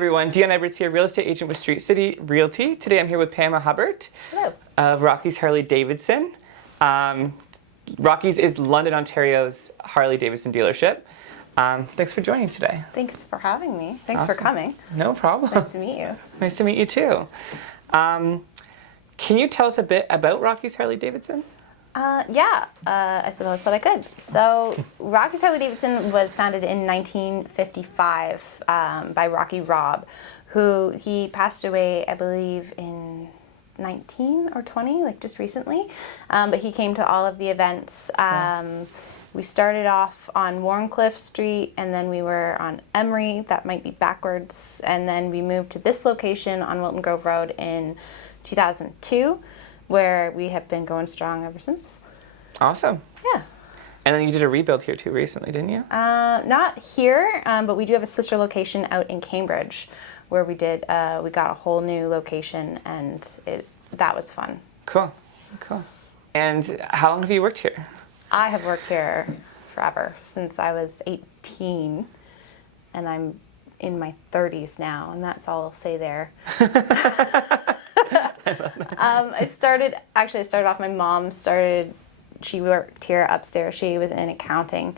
everyone, Dion Edwards here, real estate agent with StreetCity Realty. Today I'm here with Pamma Hubbert of Rocky's Harley Davidson. Rocky's is London, Ontario's Harley Davidson dealership. Thanks for joining today. Thanks for having me. Thanks Awesome. for coming. No problem. It's nice to meet you. Nice to meet you too. Can you tell us a bit about Rocky's Harley Davidson? I suppose that I could. So, Rocky's Harley Davidson was founded in 1955 by Rocky Robb, who he passed away, I believe, in 19 or 20, like just recently. But he came to all of the events. We started off on Warncliffe Street, and then we were on Emery. That might be backwards. And then we moved to this location on Wilton Grove Road in 2002. Where we have been going strong ever since. Awesome. Yeah. And then you did a rebuild here too recently, didn't you? Not here, but we do have a sister location out in Cambridge, where we did. We got a whole new location, and that was fun. Cool. And how long have you worked here? I have worked here forever, since I was 18, and I'm in my 30s now, and that's all I'll say there. I started off, my mom she worked here upstairs. She was in accounting,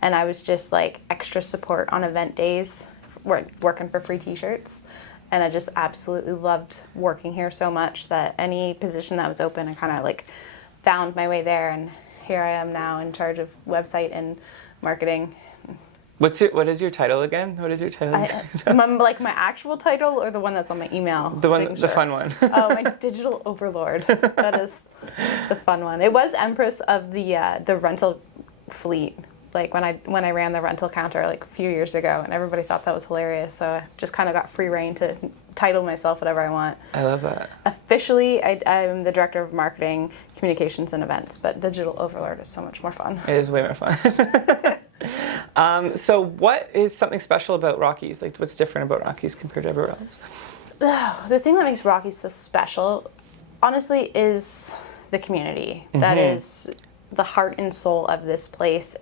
and I was just like extra support on event days, working for free t-shirts. And I just absolutely loved working here so much that any position that was open, I kind of like found my way there. And here I am now in charge of website and marketing. What is your title again? What is your title? Like my actual title or the one that's on my email? The fun one. Oh, my digital overlord. That is the fun one. It was Empress of the rental fleet. Like when I ran the rental counter like a few years ago, and everybody thought that was hilarious. So I just kind of got free reign to title myself whatever I want. I love that. Officially, I'm the director of marketing, communications, and events. But digital overlord is so much more fun. It is way more fun. So what is something special about Rocky's? Like, what's different about Rocky's compared to everywhere else? The thing that makes Rocky's so special, honestly, is the community. Mm-hmm. That is the heart and soul of this place.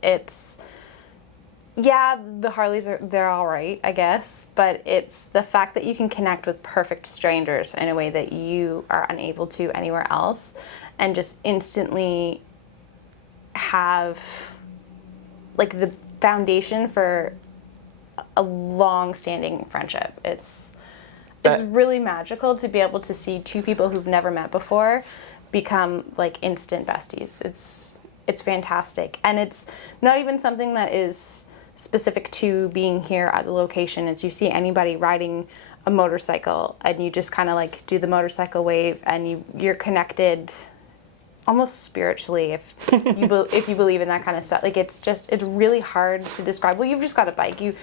The Harleys they're all right, I guess, but it's the fact that you can connect with perfect strangers in a way that you are unable to anywhere else, and just instantly have like the foundation for a long-standing friendship. It's really magical to be able to see two people who've never met before become like instant besties. It's fantastic, and it's not even something that is specific to being here at the location. It's you see anybody riding a motorcycle, and you just kind of like do the motorcycle wave, and you're connected almost spiritually if you believe in that kind of stuff. Like it's really hard to describe. Well, you've just got a bike. You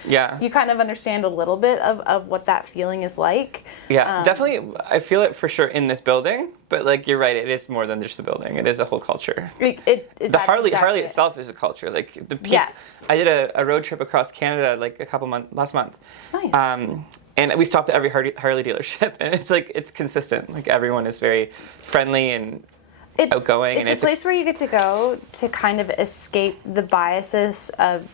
kind of understand a little bit of what that feeling is like. Yeah, definitely. I feel it for sure in this building, but like you're right, it is more than just the building. It is a whole culture. It's Harley itself is a culture. Like yes. I did a road trip across Canada like last month. Nice. And we stopped at every Harley dealership, and it's consistent. Like everyone is very friendly and outgoing. It's a place where you get to go to kind of escape the biases of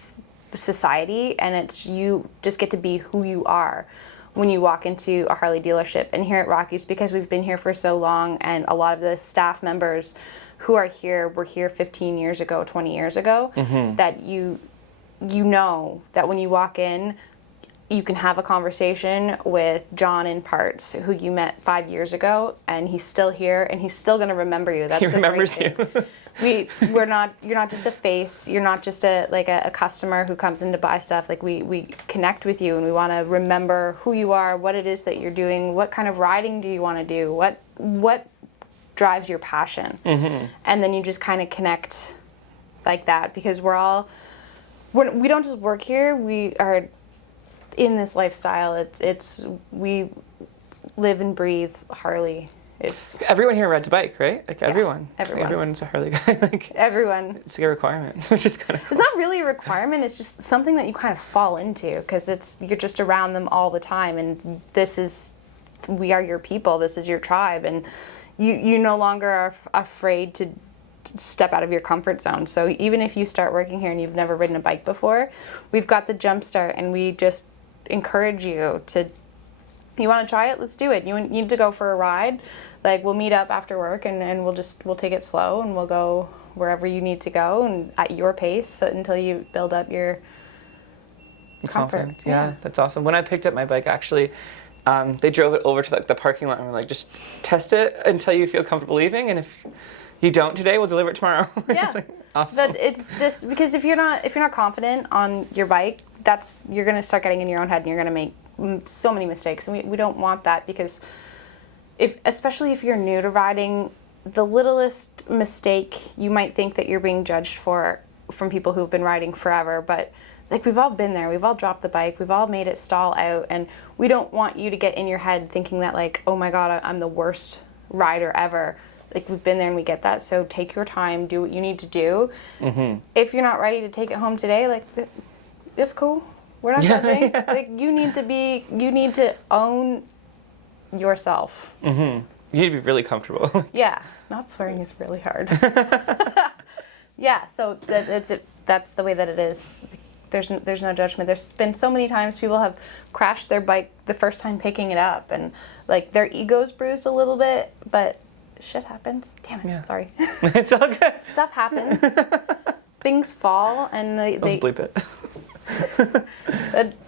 society, and you just get to be who you are when you walk into a Harley dealership. And here at Rocky's, because we've been here for so long, and a lot of the staff members who are here were here 15 years ago, 20 years ago, mm-hmm. that you know that when you walk in, you can have a conversation with John in Parts, who you met 5 years ago, and he's still here, and he's still going to remember you. That's he remembers you. You're not just a face. You're not just a customer who comes in to buy stuff. Like we connect with you, and we want to remember who you are, what it is that you're doing, what kind of riding do you want to do, what drives your passion, mm-hmm. and then you just kind of connect like that, because we don't just work here. We are in this lifestyle. We live and breathe Harley. Everyone here rides a bike, right? Like everyone. Everyone's a Harley guy. Like everyone. It's like a requirement. It's not really a requirement. It's just something that you kind of fall into, because you're just around them all the time, and we are your people. This is your tribe, and you no longer are afraid to step out of your comfort zone. So even if you start working here and you've never ridden a bike before, we've got the jump start, and we just encourage you to You want to try it? Let's do it. You need to go for a ride? Like, we'll meet up after work and we'll take it slow and we'll go wherever you need to go and at your pace until you build up your confidence. Yeah, that's awesome. When I picked up my bike, actually, they drove it over to like the parking lot and were like, just test it until you feel comfortable leaving, and if you don't today, we'll deliver it tomorrow. Yeah, It's like, awesome. but it's just because if you're not confident on your bike, you're gonna start getting in your own head and you're gonna make so many mistakes, and we don't want that, because especially if you're new to riding, the littlest mistake you might think that you're being judged for from people who've been riding forever, but like, we've all been there, we've all dropped the bike, we've all made it stall out, and we don't want you to get in your head thinking that like, oh my god, I'm the worst rider ever. Like, we've been there and we get that, so take your time, do what you need to do. If you're not ready to take it home today, like, it's cool. We're not judging. Yeah. Like, you need to own yourself. You need to be really comfortable. Yeah, not swearing is really hard. Yeah, so that's it. That's the way that it is. There's no judgment. There's been so many times people have crashed their bike the first time picking it up, and like, their ego's bruised a little bit, but shit happens. Damn it. Yeah. Sorry. It's all good. Stuff happens. Things fall, and Let's bleep it.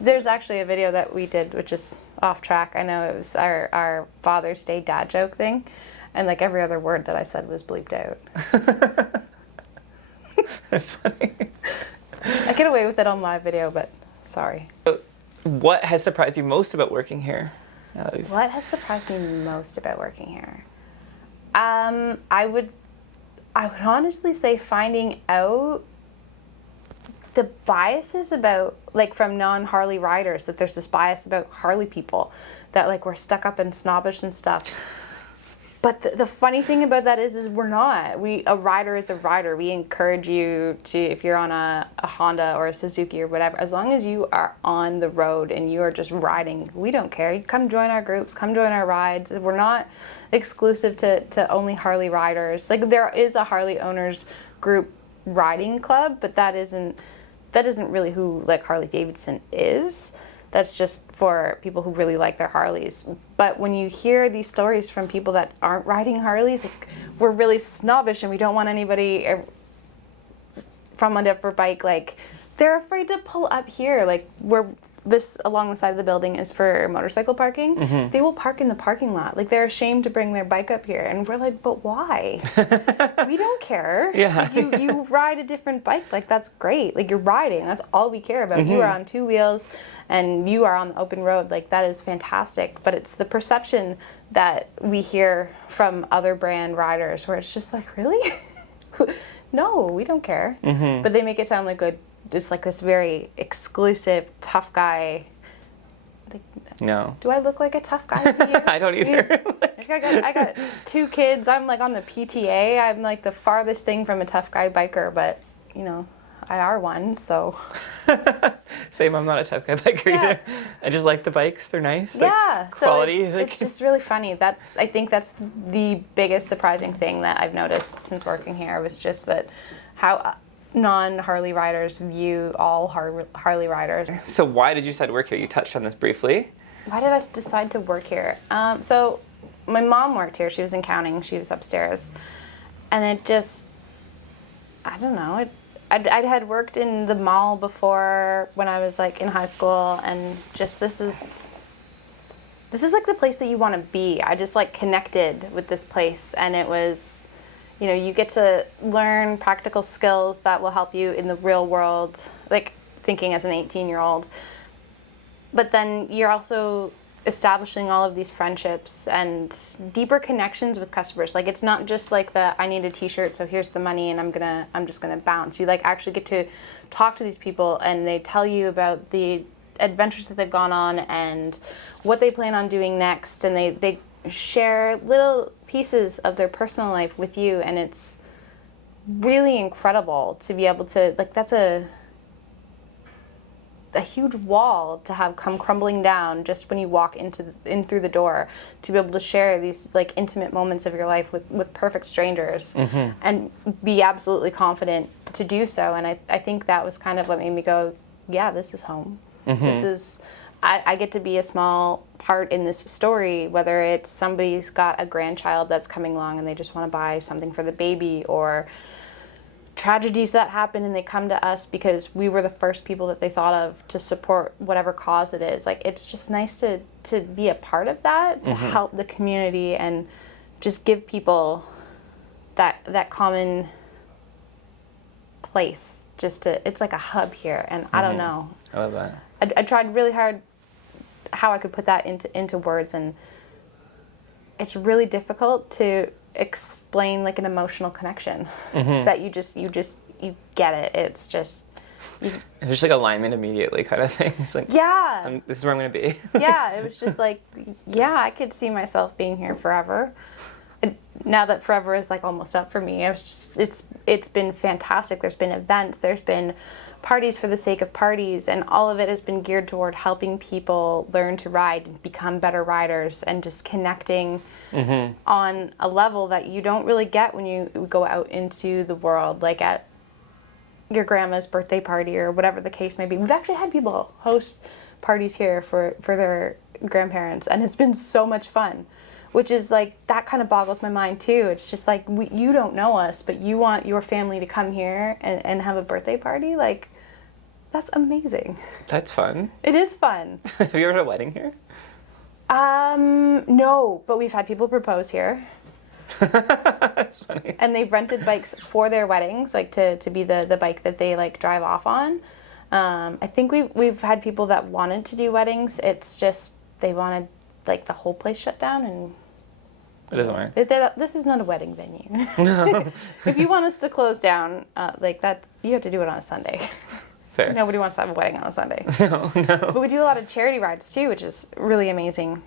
There's actually a video that we did, which is off track. I know it was our Father's Day dad joke thing, and like, every other word that I said was bleeped out. That's funny. I get away with it on live video, but sorry. What has surprised you most about working here? What has surprised me most about working here? I would honestly say finding out the biases about, like, from non-Harley riders, that there's this bias about Harley people, that like, we're stuck up and snobbish and stuff. But the funny thing about that is we're not. A rider is a rider. We encourage you to, if you're on a Honda or a Suzuki or whatever, as long as you are on the road and you are just riding, we don't care. You come join our groups, come join our rides. We're not exclusive to only Harley riders. Like, there is a Harley owners group riding club, but that isn't really who, like, Harley Davidson is. That's just for people who really like their Harleys. But when you hear these stories from people that aren't riding Harleys, like, we're really snobbish and we don't want anybody from a different bike, like, they're afraid to pull up here. Like, this along the side of the building is for motorcycle parking. They will park in the parking lot. Like, they're ashamed to bring their bike up here. And we're like, but why? We don't care. Yeah. Like, you ride a different bike. Like, that's great. Like, you're riding. That's all we care about. You are on two wheels and you are on the open road. Like, that is fantastic. But it's the perception that we hear from other brand riders where it's just like, really? No, we don't care. But they make it sound like it's like this very exclusive, tough guy. Like, No. do I look like a tough guy to you? I don't either. Like, I got 2 kids. I'm like on the PTA. I'm like the farthest thing from a tough guy biker, but you know, I are one, so. Same, I'm not a tough guy biker either. I just like the bikes. They're nice. Yeah, like, quality. So it's just really funny. I think that's the biggest surprising thing that I've noticed since working here, was just that how non-Harley riders view all Harley riders. So why did you decide to work here? You touched on this briefly. Why did I decide to work here? So my mom worked here. She was in accounting. She was upstairs. And it just, I don't know. I had worked in the mall before when I was like in high school, and just this is like the place that you want to be. I just like connected with this place, and it was, you know, you get to learn practical skills that will help you in the real world, like thinking as an 18-year-old. But then you're also establishing all of these friendships and deeper connections with customers. Like, it's not just like I need a t-shirt, so here's the money and I'm just gonna bounce. You like actually get to talk to these people, and they tell you about the adventures that they've gone on and what they plan on doing next, and they share little pieces of their personal life with you, and it's really incredible to be able to, like, that's a huge wall to have come crumbling down just when you walk in through the door, to be able to share these like intimate moments of your life with perfect strangers, and be absolutely confident to do so. And I think that was kind of what made me go, yeah, this is home. This is I get to be a small part in this story, whether it's somebody's got a grandchild that's coming along and they just want to buy something for the baby, or tragedies that happen and they come to us because we were the first people that they thought of to support whatever cause it is. Like, it's just nice to be a part of that, to help the community and just give people that common place. It's like a hub here, and I don't know. I love that. I tried really hard how I could put that into words, and it's really difficult to explain like an emotional connection that you get it. It's just it's just like alignment immediately kind of thing. It's like, yeah, this is where I'm going to be. Yeah, it was just like, yeah, I could see myself being here forever. And now that forever is like almost up for me, it's been fantastic. There's been events, there's been parties for the sake of parties, and all of it has been geared toward helping people learn to ride and become better riders, and just connecting on a level that you don't really get when you go out into the world, like at your grandma's birthday party or whatever the case may be. We've actually had people host parties here for their grandparents, and it's been so much fun, which is like, that kind of boggles my mind too. It's just like, you don't know us, but you want your family to come here and have a birthday party. Like, that's amazing. That's fun. It is fun. Have you ever had a wedding here? No, but we've had people propose here. That's funny. And they've rented bikes for their weddings, like to be the bike that they like drive off on. I think we've had people that wanted to do weddings. It's just they wanted like the whole place shut down, and It doesn't work. This is not a wedding venue. No. If you want us to close down like that, you have to do it on a Sunday. Fair. Nobody wants to have a wedding on a Sunday. No. But we do a lot of charity rides too, which is really amazing.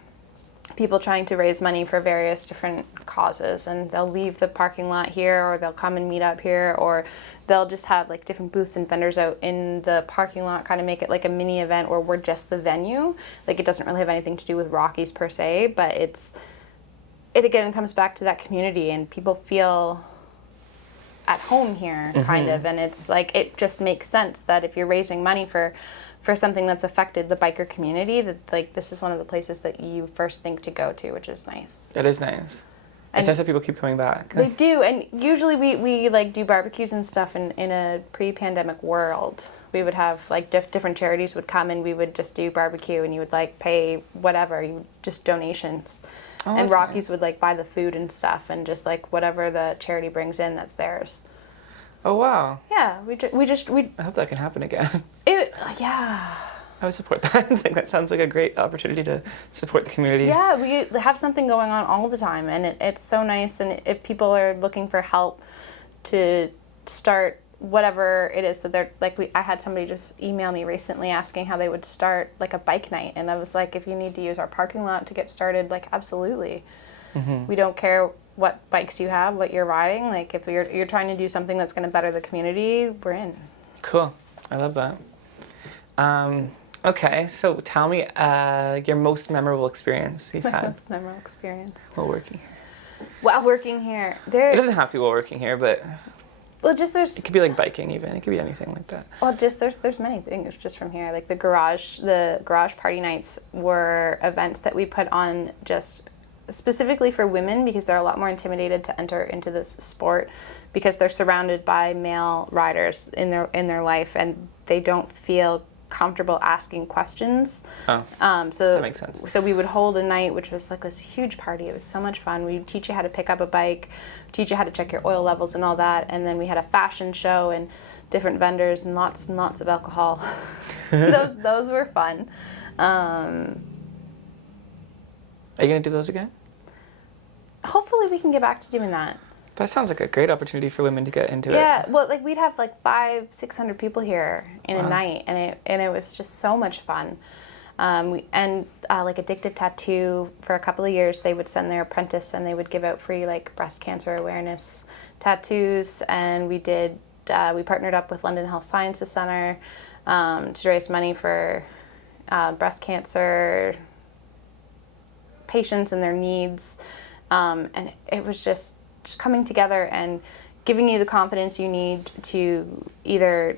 People trying to raise money for various different causes, and they'll leave the parking lot here, or they'll come and meet up here, or they'll just have like different booths and vendors out in the parking lot, kind of make it like a mini event where we're just the venue. Like, it doesn't really have anything to do with Rockies per se, but it again comes back to that community, and people feel at home here, kind of, and it's like, it just makes sense that if you're raising money for something that's affected the biker community, that like, this is one of the places that you first think to go to, which is nice. That is nice. It's nice that people keep coming back. They do, and usually we like do barbecues and stuff in a pre-pandemic world. We would have like different charities would come, and we would just do barbecue, and you would like pay whatever, just donations. Oh, and that's Rockies nice. would like buy the food and stuff, and just like whatever the charity brings in, that's theirs. Oh, wow. Yeah, we I hope that can happen again. yeah. I would support that. I think that sounds like a great opportunity to support the community. Yeah, we have something going on all the time, and it's so nice. And if people are looking for help to start whatever it is that they're like, I had somebody just email me recently asking how they would start like a bike night, and I was like, if you need to use our parking lot to get started, like, absolutely. We don't care what bikes you have, what you're riding. Like, if you're trying to do something that's going to better the community, we're in. Cool. I love that. Okay, so tell me your most memorable experience you've had Most memorable experience while working here. while working here. It There's doesn't have to be while working here, but there's it could be like biking even. It could be anything like that. Well, there's many things just from here. Like the garage party nights were events that we put on just specifically for women, because they're a lot more intimidated to enter into this sport because they're surrounded by male riders in their life, and they don't feel comfortable asking questions. Oh, so that makes sense. So we would hold a night, which was like this huge party. It was so much fun. We would teach you how to pick up a bike, teach you how to check your oil levels and all that, and then we had a fashion show and different vendors and lots and lots of alcohol. those were fun. Are you gonna do those again? Hopefully we can get back to doing that. That sounds like a great opportunity for women to get into it. Yeah, well, like we'd have like 500-600 people here in a Wow. night, and it was just so much fun. Like Addictive Tattoo, for a couple of years, they would send their apprentice, and they would give out free like breast cancer awareness tattoos. And we partnered up with London Health Sciences Center to raise money for breast cancer patients and their needs. And it was just coming together and giving you the confidence you need to either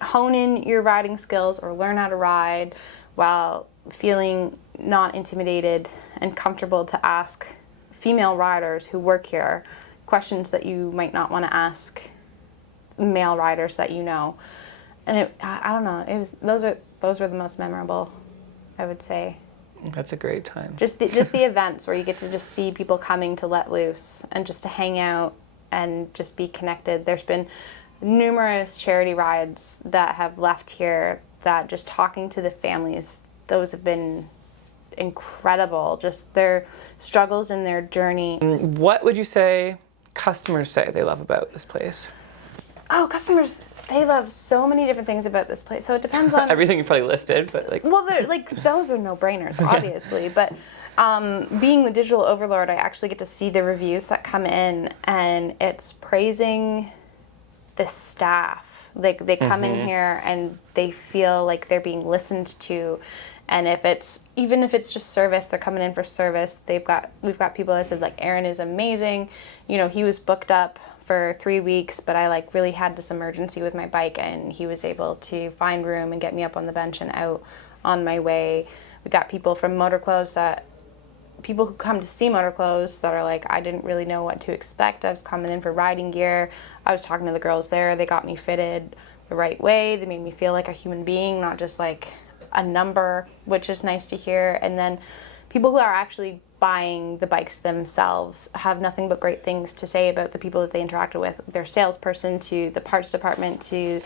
hone in your riding skills or learn how to ride, while feeling not intimidated and comfortable to ask female riders who work here questions that you might not want to ask male riders that you know. And I don't know, those were the most memorable, I would say. That's a great time. Just the events where you get to just see people coming to let loose and just to hang out and just be connected. There's been numerous charity rides that have left here that just talking to the families, those have been incredible. Just their struggles and their journey. What would you say customers say they love about this place? Oh, customers, they love so many different things about this place. So it depends on everything you probably listed, but like. Well, those are no-brainers, obviously. But being the digital overlord, I actually get to see the reviews that come in, and it's praising the staff. Like they come in here and they feel like they're being listened to, and even if it's just service, they're coming in for service. We've got people that said like Aaron is amazing. You know, he was booked up for 3 weeks, but I like really had this emergency with my bike, and he was able to find room and get me up on the bench and out on my way. We got people from people who come to see Motor Clothes that are like, I didn't really know what to expect. I was coming in for riding gear. I was talking to the girls there. They got me fitted the right way. They made me feel like a human being, not just like a number, which is nice to hear. And then people who are actually buying the bikes themselves have nothing but great things to say about the people that they interacted with. Their salesperson, to the parts department, to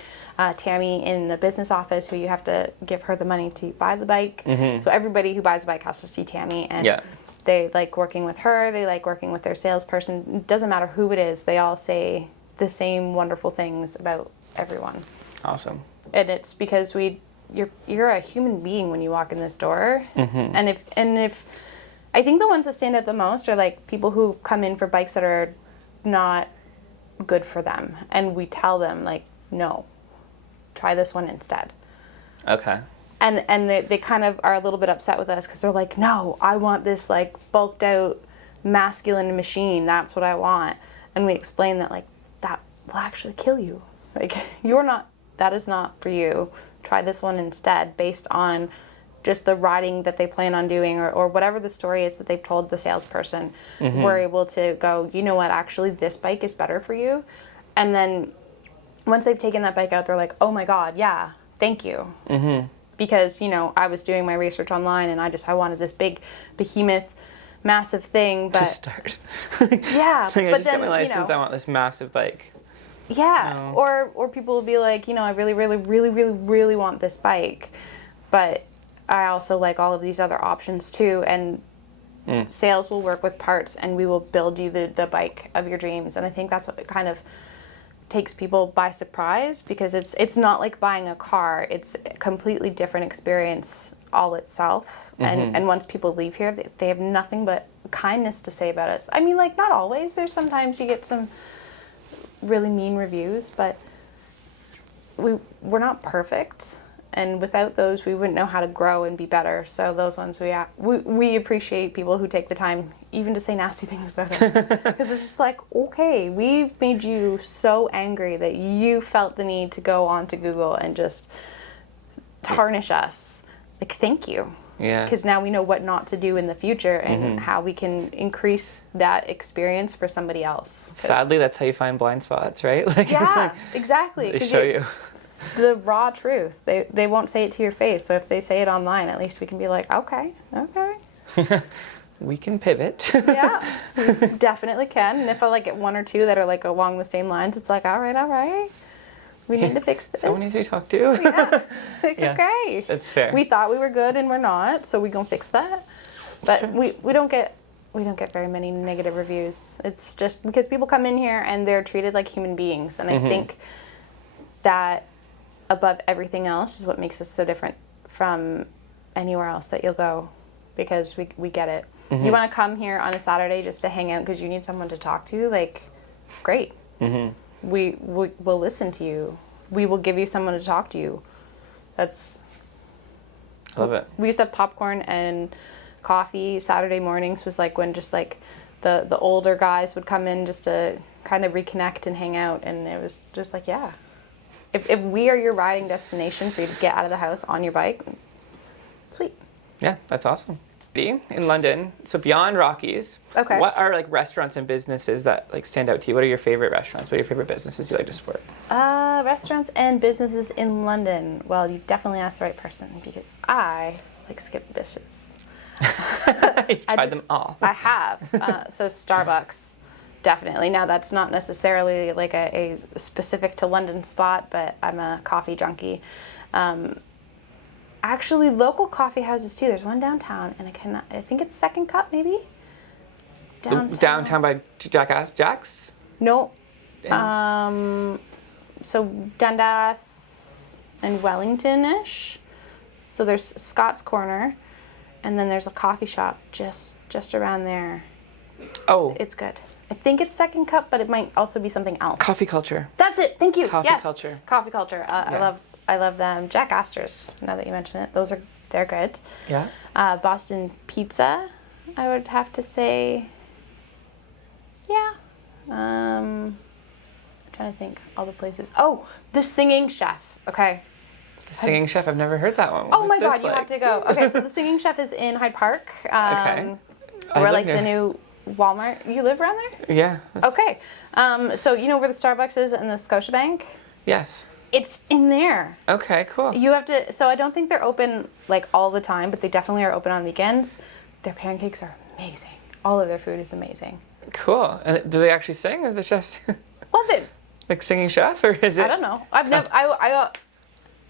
Tammy in the business office, who you have to give her the money to buy the bike. So everybody who buys a bike has to see Tammy, and they like working with her. They like working with their salesperson. It doesn't matter who it is. They all say the same wonderful things about everyone. Awesome. And it's because you're a human being when you walk in this door. And if I think the ones that stand out the most are like people who come in for bikes that are not good for them, and we tell them like, no, try this one instead. Okay. And they kind of are a little bit upset with us because they're like, no, I want this like bulked out masculine machine. That's what I want. And we explain that like that will actually kill you. Like that is not for you. Try this one instead, based on just the riding that they plan on doing, or whatever the story is that they've told the salesperson. We're able to go, you know what, actually this bike is better for you. And then once they've taken that bike out, they're like, oh my God, yeah, thank you. Because, you know, I was doing my research online, and I wanted this big behemoth, massive thing. But to start. Yeah. Like, I but just then, got my license, you know, I want this massive bike. Yeah. No. Or people will be like, you know, I really, really, really, really, really want this bike, but I also like all of these other options too. And sales will work with parts, and we will build you the bike of your dreams. And I think that's what kind of takes people by surprise, because it's not like buying a car. It's a completely different experience all itself. And once people leave here, they have nothing but kindness to say about us. I mean, like, not always. There's sometimes you get some really mean reviews, but we're not perfect, and without those we wouldn't know how to grow and be better. So those ones we appreciate people who take the time even to say nasty things about us, because it's just like, okay, we've made you so angry that you felt the need to go onto Google and just tarnish us. Like, thank you. Yeah. Because now we know what not to do in the future, and how we can increase that experience for somebody else. Sadly, that's how you find blind spots, right? Like, Yeah, it's like, exactly. they show you. The raw truth. They won't say it to your face. So if they say it online, at least we can be like, okay. We can pivot. Yeah, we definitely can. And if I like get one or two that are like along the same lines, it's like, all right. We need to fix this. Someone needs to talk to. Yeah. Like, Yeah, okay. that's fair. We thought we were good and we're not, so we gonna fix that. But Sure. we don't get very many negative reviews. It's just because people come in here and they're treated like human beings, and I think that above everything else is what makes us so different from anywhere else that you'll go, because we get it. You want to come here on a Saturday just to hang out because you need someone to talk to, like, great. We will listen to you. We will give you someone to talk to you. That's... Love it. We used to have popcorn and coffee. Saturday mornings was like when just like the older guys would come in just to kind of reconnect and hang out, and it was just like, yeah. If we are your riding destination for you to get out of the house on your bike, Sweet. Yeah, that's awesome. In London, so beyond Rockies, Okay. what are like restaurants and businesses that like stand out to you? What are your favorite restaurants? What are your favorite businesses you like to support? Restaurants and businesses in London. Well, you definitely asked the right person because I like skip the dishes. You've tried them all. I have. So Starbucks, definitely. Now that's not necessarily like a specific to London spot, but I'm a coffee junkie. Actually, local coffee houses too. There's one downtown, and I think it's Second Cup, maybe. Downtown by Jack's? No. So Dundas and Wellington-ish. So there's Scott's Corner, and then there's a coffee shop just around there. Oh. It's good. I think it's Second Cup, but it might also be something else. Coffee Culture. That's it. Thank you. Coffee Yes. Culture. Coffee Culture. Yeah. I love them. Jack Astor's. Now that you mention it, they're good. Yeah. Boston Pizza, I would have to say. Yeah. I'm trying to think all the places. Oh, the Singing Chef. Okay. The Singing Chef. I've never heard that one. Oh my What's God, this you like? have to go. Okay, so the Singing Chef is in Hyde Park. Okay. Where like the new Walmart. You live around there? Yeah. Okay. So you know where the Starbucks is and the Scotiabank? Yes. It's in there. Okay, cool. You have to, so I don't think they're open like all the time, but they definitely are open on weekends. Their pancakes are amazing. All of their food is amazing. Cool. And do they actually sing? Is the chef Well, like singing chef, or is it? I don't know. I've never,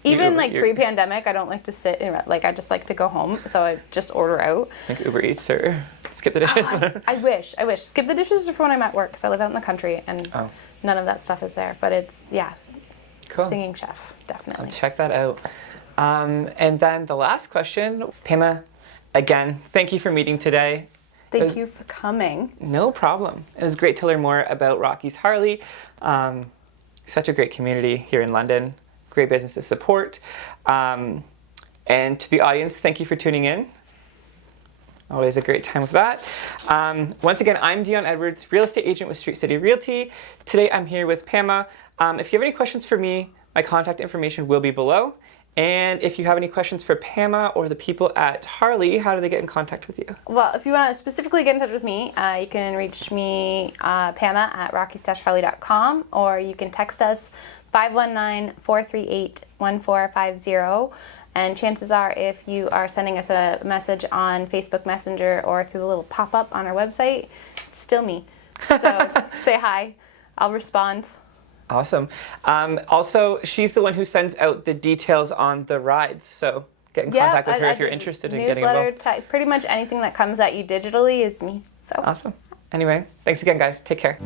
even like pre-pandemic, I don't like to sit in, like I just like to go home. So I just order out. Like Uber Eats or skip the dishes? I wish. Skip the dishes for when I'm at work because I live out in the country and none of that stuff is there. But it's, yeah. Cool. Singing Chef, definitely. I'll check that out. And then the last question, Pamma, again, thank you for meeting today. Thank you for coming. No problem. It was great to learn more about Rocky's Harley. Such a great community here in London. Great business to support. And to the audience, thank you for tuning in. Always a great time with that. Once again, I'm Dion Edwards, real estate agent with StreetCity Realty. Today I'm here with Pamma. If you have any questions for me, my contact information will be below. And if you have any questions for Pamma or the people at Harley, how do they get in contact with you? Well, if you want to specifically get in touch with me, you can reach me, Pamma, at rockys-harley.com, or you can text us 519-438-1450. And chances are, if you are sending us a message on Facebook Messenger or through the little pop-up on our website, it's still me. So say hi. I'll respond. Awesome. Also, she's the one who sends out the details on the rides. So get in contact with her if you're interested in getting involved. Pretty much anything that comes at you digitally is me. So awesome. Anyway, thanks again, guys. Take care.